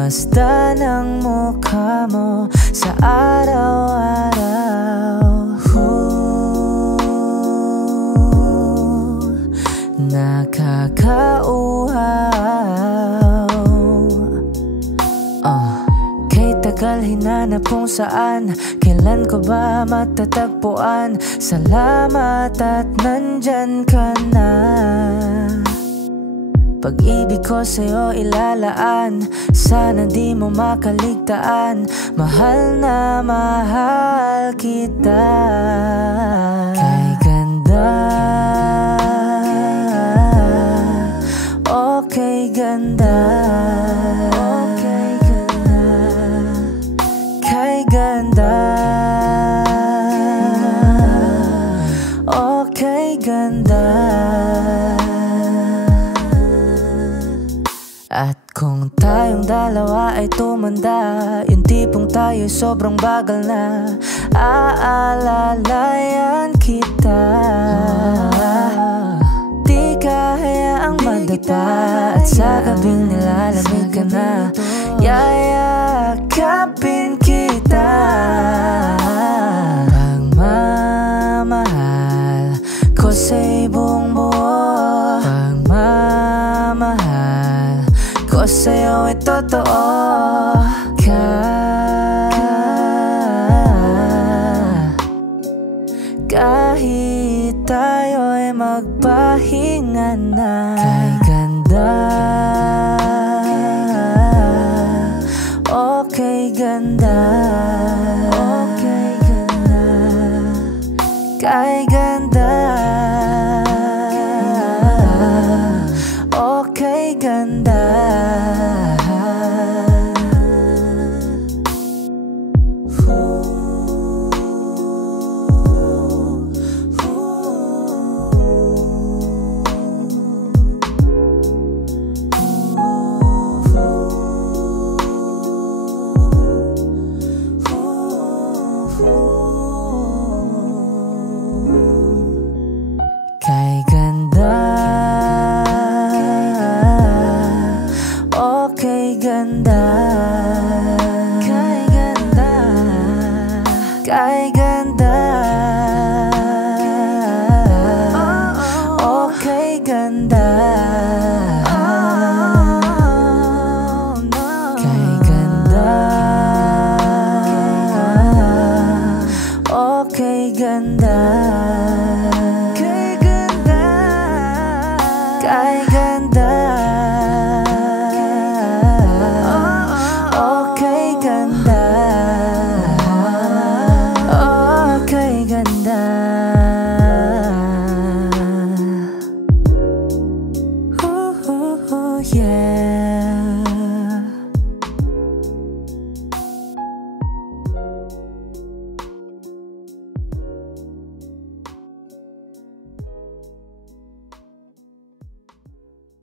Pagmasdan ng mukha mo sa araw-araw, nakakauhaw. Kay tagal hinanap kung saan, kailan ko ba matatagpuan? Salamat at nandyan ka na. Pag-ibig ko sa'yo ilalaan, sana di mo makaligtaan. Mahal na mahal kita. Kay ganda, okay ganda, okay ganda. Kay ganda, okay ganda. At kung tayong dalawa ay tumanda, yung tipong tayo sobrang bagal na, aalalayan kita. Di ka hayaang madapa, at sa gabing nilalamig ka na, yayakapin kita. Pagmamahal ko sa'y buong buo, pagmamahal ko sa'yo ay totoo. Kahit tayo'y magpahinga na. Kay ganda, okay ganda, okay ganda. Kay ganda, okay ganda. Kay ganda, okay ganda, kay ganda, kay ganda, okay ganda, kay ganda, okay ganda. Kay ganda, okay ganda, okay ganda. Yeah.